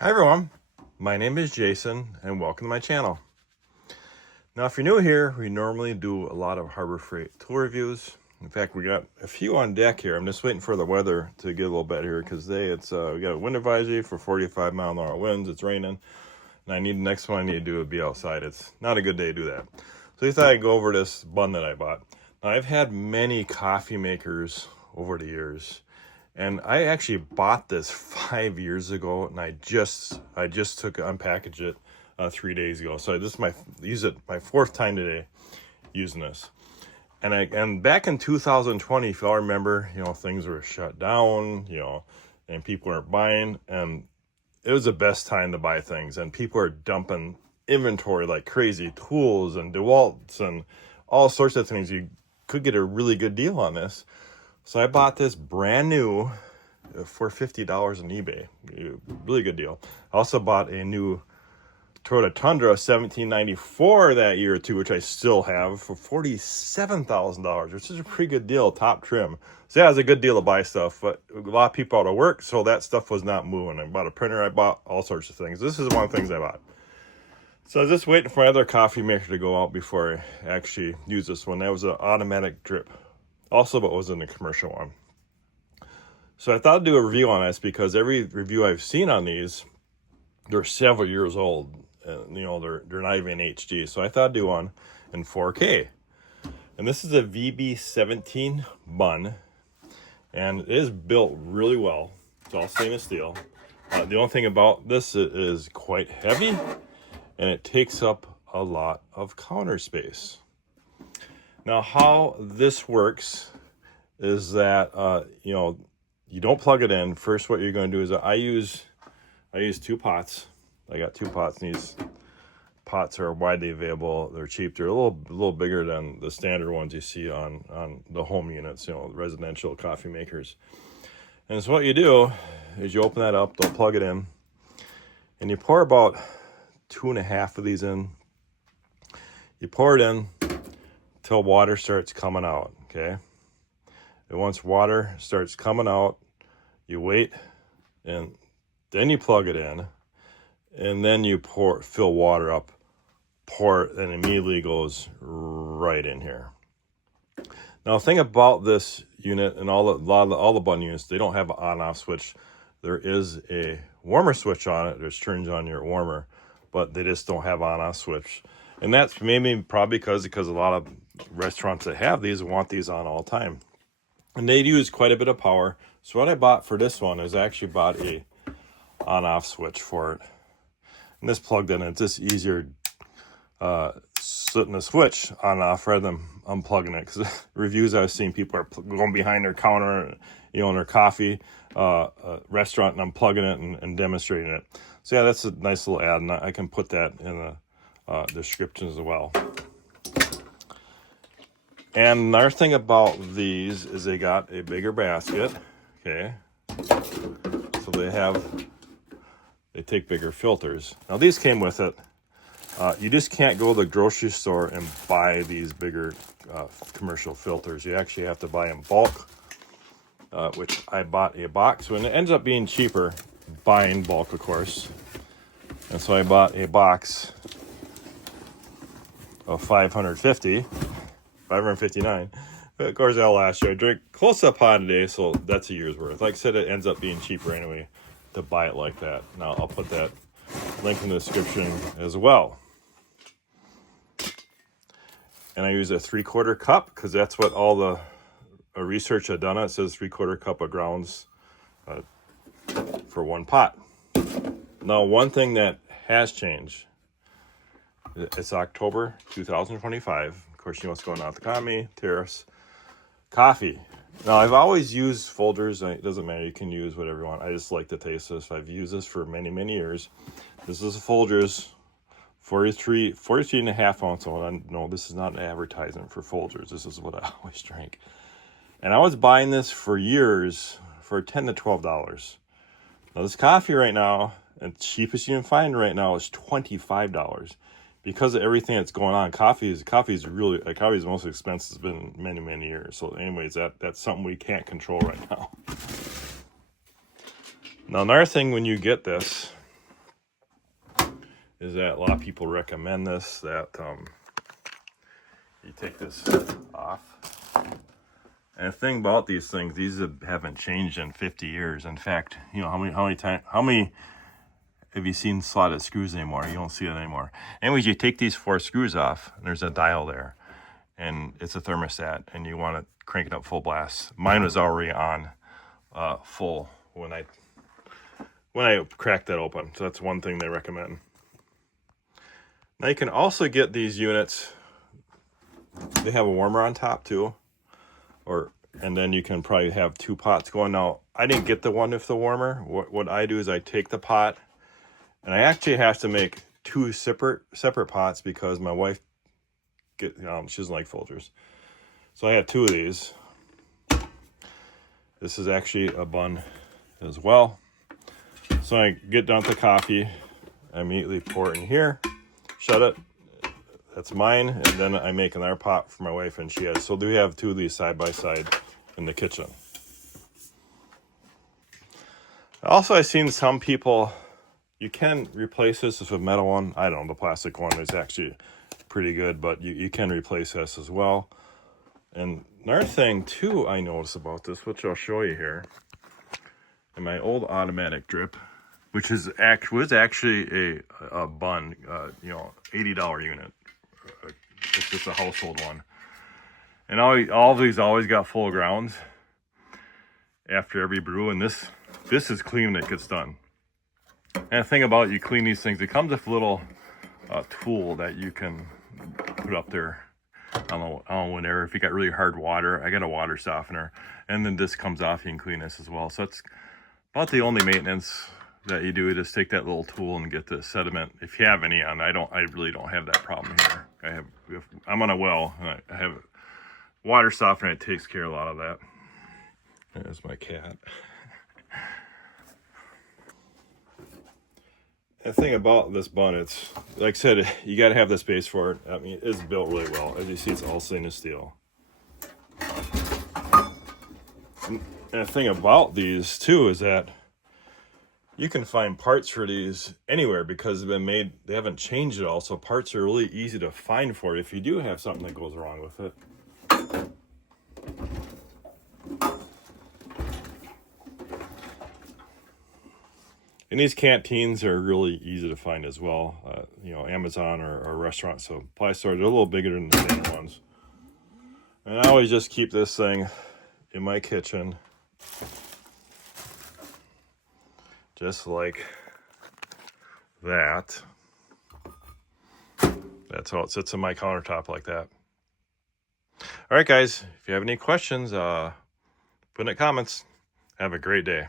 Hi everyone, my name is Jason and welcome to my channel. Now if you're new here, we normally do a lot of Harbor Freight tool reviews. In fact, we got a few on deck here. I'm just waiting for the weather to get a little better here because today it's we got a wind advisory for 45-mile-an-hour winds. It's raining and the next one I need to do would be outside. It's not a good day to do that. So I thought I'd go over this bun that I bought. Now I've had many coffee makers over the years. And I actually bought this 5 years ago, and I just unpackaged it 3 days ago. So this is my fourth time today using this. And back in 2020, if y'all remember, things were shut down, and people weren't buying, and it was the best time to buy things. And people are dumping inventory like crazy, tools and DeWalt's and all sorts of things. You could get a really good deal on this. So I bought this brand new for $50 on eBay. Really good deal. I also bought a new Toyota Tundra 1794 that year or two, which I still have, for $47,000, which is a pretty good deal, top trim. So yeah, it's a good deal to buy stuff, but a lot of people out of work, so that stuff was not moving. I bought a printer, I bought all sorts of things. This is one of the things I bought. So I was just waiting for my other coffee maker to go out before I actually use this one. That was an automatic drip. Also, but was in the commercial one. So I thought I'd do a review on this because every review I've seen on these, they're several years old. And, they're not even HD. So I thought I'd do one in 4K. And this is a VB17 bun. And it is built really well. It's all stainless steel. The only thing about this is quite heavy. And it takes up a lot of counter space. Now, how this works is that, you don't plug it in. First, what you're going to do is I use two pots. I got two pots, and these pots are widely available. They're cheap. They're a little bigger than the standard ones you see on the home units, residential coffee makers. And so what you do is you open that up, don't plug it in, and you pour about 2.5 of these in. You pour it in till water starts coming out, okay? And once water starts coming out, you wait, and then you plug it in, and then you fill water up, pour it, and immediately goes right in here. Now, the thing about this unit and all the bun units, they don't have an on-off switch. There is a warmer switch on it, which turns on your warmer, but they just don't have on-off switch. And that's maybe probably because a lot of restaurants that have these want these on all the time. And they use quite a bit of power. So what I bought for this one is I actually bought a on-off switch for it. And this plugged in, it's just easier slitting the switch on and off rather than unplugging it. Because reviews I've seen, people are going behind their counter, in their coffee restaurant, and unplugging it and demonstrating it. So yeah, that's a nice little ad, and I can put that in the description as well. And another thing about these is they got a bigger basket, okay? So they take bigger filters. Now these came with it. You just can't go to the grocery store and buy these bigger commercial filters. You actually have to buy in bulk, which I bought a box, and it ends up being cheaper buying bulk, of course. And so I bought a box of 559. But of course, that last year I drank close to a pot today, so that's a year's worth. Like I said, it ends up being cheaper anyway to buy it like that. Now I'll put that link in the description as well. And I use a 3/4 cup because that's what all the research I've done. It says 3/4 cup of grounds for one pot. Now, one thing that has changed. It's October 2025. Of course, what's going on with the economy, tariffs, coffee. Now, I've always used Folgers. It doesn't matter. You can use whatever you want. I just like the taste of this. I've used this for many, many years. This is a Folgers 43.5 ounce. No, this is not an advertisement for Folgers. This is what I always drink. And I was buying this for years for $10 to $12. Now, this coffee right now, the cheapest you can find right now is $25. Because of everything that's going on, coffee is the most expensive it's been in many, many years. So anyways, that's something we can't control right now. Now, another thing when you get this is that a lot of people recommend this, that you take this off. And the thing about these things, these haven't changed in 50 years. In fact, you know, how many have you seen slotted screws anymore? You don't see it anymore. Anyways, you take these 4 screws off, and there's a dial there, and it's a thermostat, and you want to crank it up full blast. Mine was already on full when I cracked that open. So that's one thing they recommend. Now you can also get these units. They have a warmer on top too, and then you can probably have 2 pots going. Now I didn't get the one with the warmer. What I do is I take the pot, and I actually have to make 2 separate pots because my wife she doesn't like Folgers, so I have 2 of these. This is actually a BUNN as well. So I get done with the coffee, I immediately pour it in here, shut it. That's mine, and then I make another pot for my wife, and she has. So we have 2 of these side by side in the kitchen. Also, I've seen some people, you can replace this with a metal one. I don't know, the plastic one is actually pretty good, but you can replace this as well. And another thing too I noticed about this, which I'll show you here, in my old automatic drip, which was actually a BUNN, you know, $80 unit. It's just a household one, and all of these always got full grounds after every brew, and this is clean when it gets done. And the thing about it, you clean these things, it comes with a little tool that you can put up there. I don't know, whenever, if you got really hard water, I got a water softener, and then this comes off, you can clean this as well. So it's about the only maintenance that you do, just take that little tool and get the sediment, if you have any on. I really don't have that problem here. I'm on a well, and I have water softener. It takes care of a lot of that. There's my cat. The thing about this BUNN, it's like I said, you got to have the space for it. I mean, it's built really well. As you see, it's all stainless steel. And the thing about these too is that you can find parts for these anywhere because they've been made, they haven't changed at all. So parts are really easy to find for it if you do have something that goes wrong with it. And these canteens are really easy to find as well. You know, Amazon or restaurant supply stores are a little bigger than the standard ones. And I always just keep this thing in my kitchen, just like that. That's how it sits on my countertop, like that. All right, guys, if you have any questions, put in the comments. Have a great day.